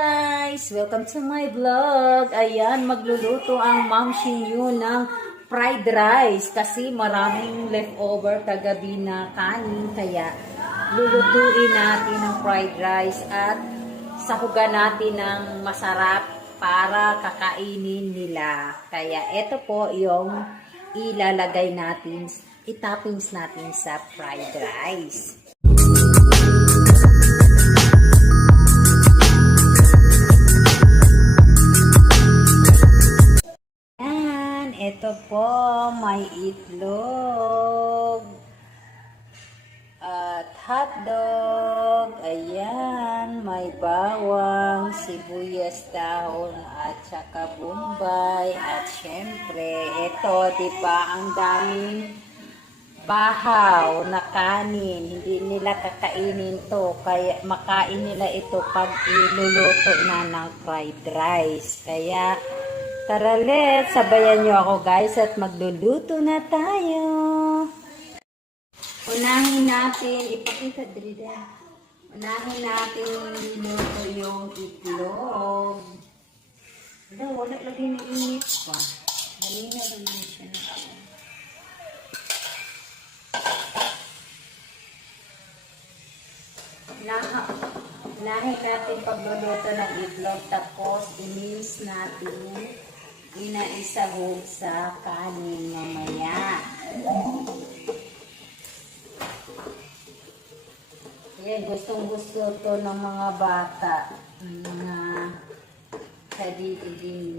Guys, welcome to my vlog. Ayan, magluluto ang Ma'am Shinyu ng fried rice kasi maraming leftover kagabi na kanin, kaya lulutuin natin ang fried rice at sahugan natin ng masarap para kakainin nila. Kaya ito po yung ilalagay natin, itoppings natin sa fried rice. Ito po, may itlog at hotdog. Ayan, may bawang, sibuyas, dahon at saka bombay. At syempre, ito, diba, ang daming bahaw na kanin. Hindi nila kakainin to, kaya makain nila ito pag iluluto na ng fried rice. Kaya tara, let's sabayan nyo ako guys at magluluto na tayo. Unahin natin, ipakita dito. Unahin natin niluto yung itlog. Wala lagi na init pa. Halina ba na siya na. Unahin natin pagluluto ng itlog, tapos i-mince natin. Inaisahog sa kanin mamaya. Ayan, gustong-gusto to ng mga bata na kadidin.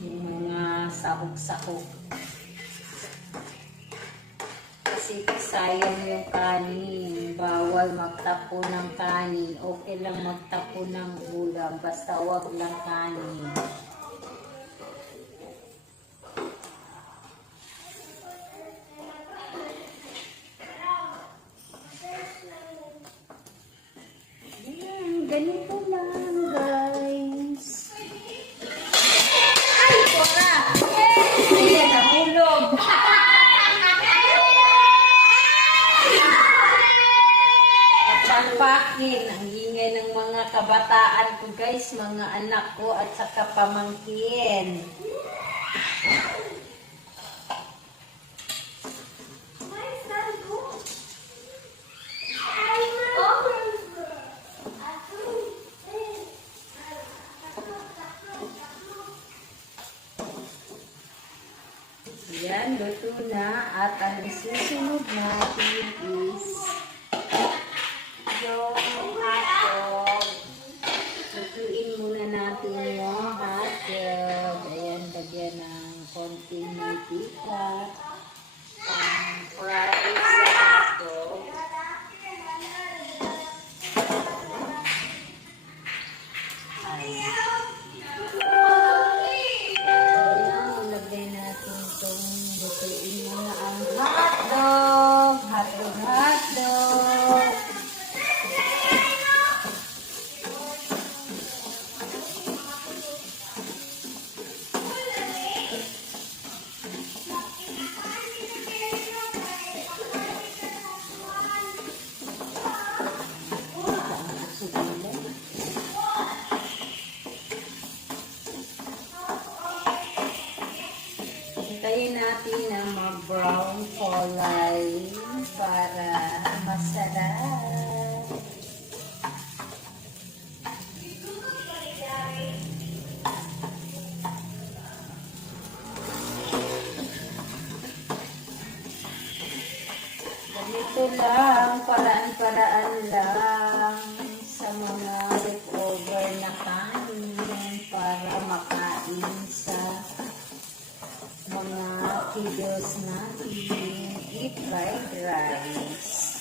Yung mga sahog-sahog. Kasi sayang yung kanin. Bawal magtapo ng kanin. Okay lang magtapo ng ulam. Basta wag lang kanin. Ayan, ganito lang guys. Ay, pora! Ayan, nahulog! Pagpakin, ang ingay ng mga kabataan ko guys, mga anak ko at saka pamangkin. Yan, luto na at ang isusunod natin is yung hotdog. Lutuin muna natin yung hotdog. Ayan, lagyan ng konting mantika. Fries sa hotdog. Ayan, lagay natin itong lutuin muna ang hotdog. Hotdog. Hintayin natin na mag-brown kulay para masarap. Ganito lang, paraan-paraan lang sa mga leftover na kanin para makain sa mga kiddos natin. Eat fried rice.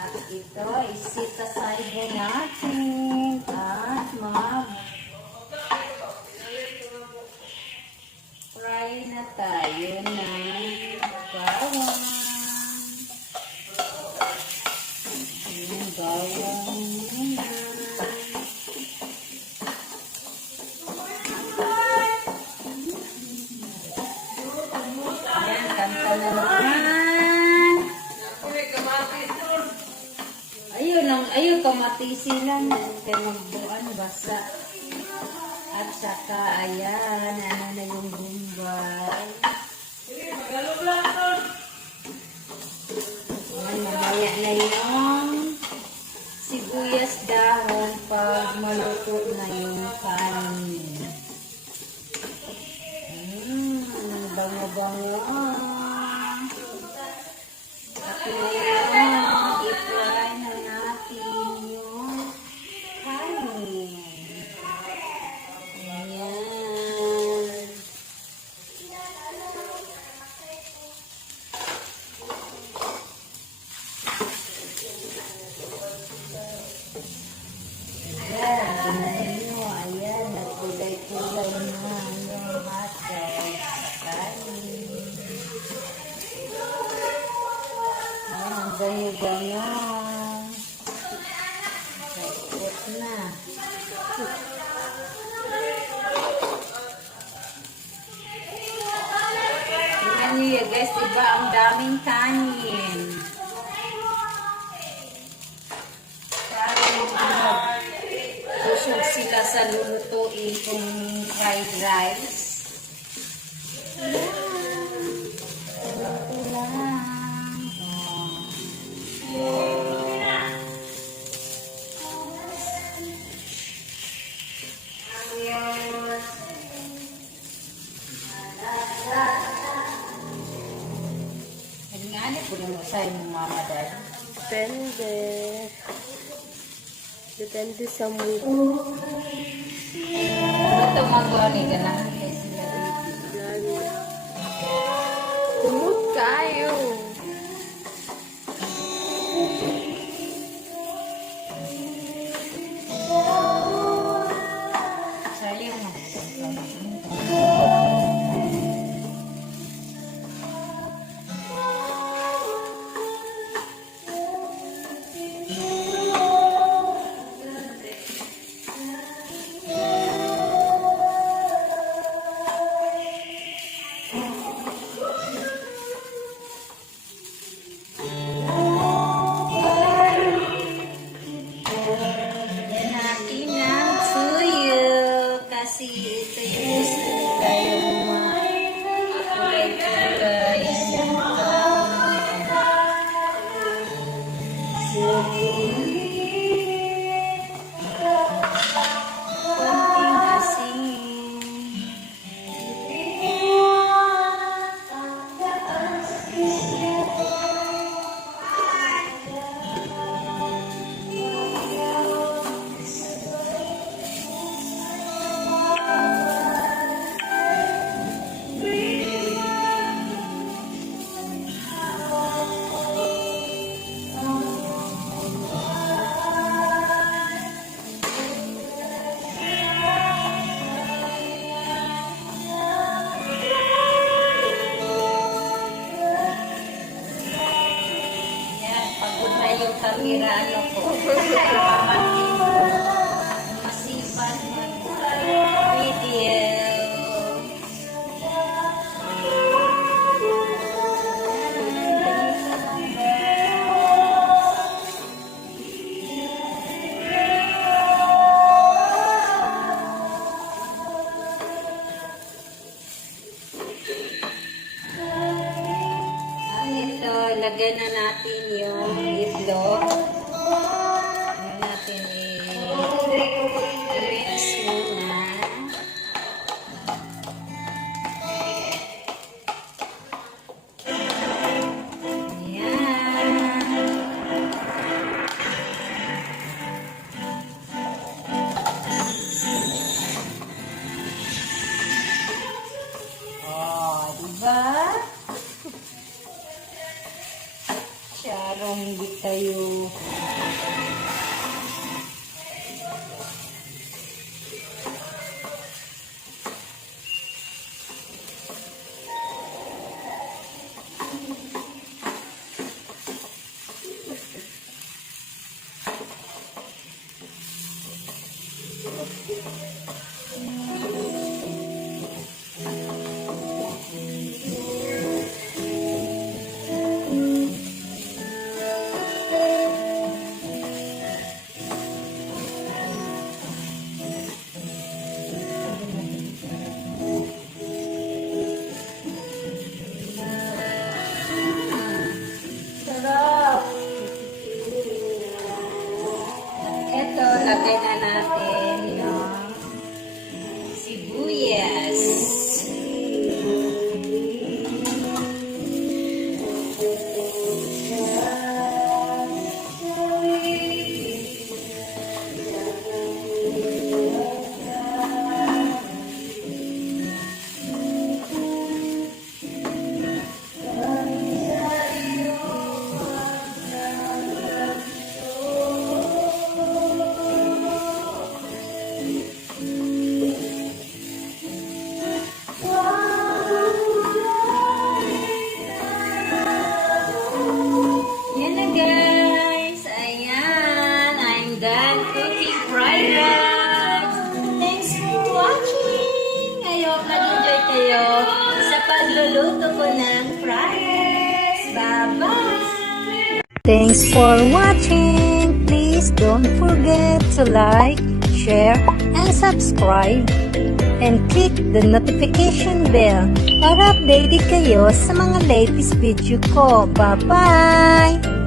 At ito, isit aside na natin at fry na tayo ng bawang. bawang muna. Ayan, kanta na naman. Ayun, kamatisi lang. Kaya magbuan, basa. At saka, ayan, ano na yung bumbay. Ayan, mamaya na yung sibuyas dahon pag maluto na yung kanin. Bango-bango. At ngayon, i-fry na natin yung kanin. Ayan. Ayan, tingnan nyo. Ayan, nagkulay-kulay na yung hotdog. Kanin. Ayan, ang ganyo-ganyo. Sakot na. Tingnan nyo guys, diba ang daming kanin. Busog sila sa lulutuin kung fried rice. Ito lang. Nga po na sa inyong mama dad. Depende. Depende sa mood. Ito mag-gani ka na. Mood kayo. Sayang mo. Yan natin ang suyo. Kasi ito yung gusto nila yung mga kulay-kulay. Konting asin. Yan, pagod na yung kamera, ano ko. Masipan mag-video. Ito, lagyan na natin yung itlog. Lagyan natin Sarap! Ito, lagay na natin yung sibuyas. Yan na guys. Ayan. I'm done cooking fried rice. Thanks for watching. I hope nag-enjoy kayo sa pagluluto ko ng fried rice. Bye-bye. Thanks for watching. Please don't forget to like, share, and subscribe. And click the notification bell para updated kayo sa mga latest video ko. Bye-bye!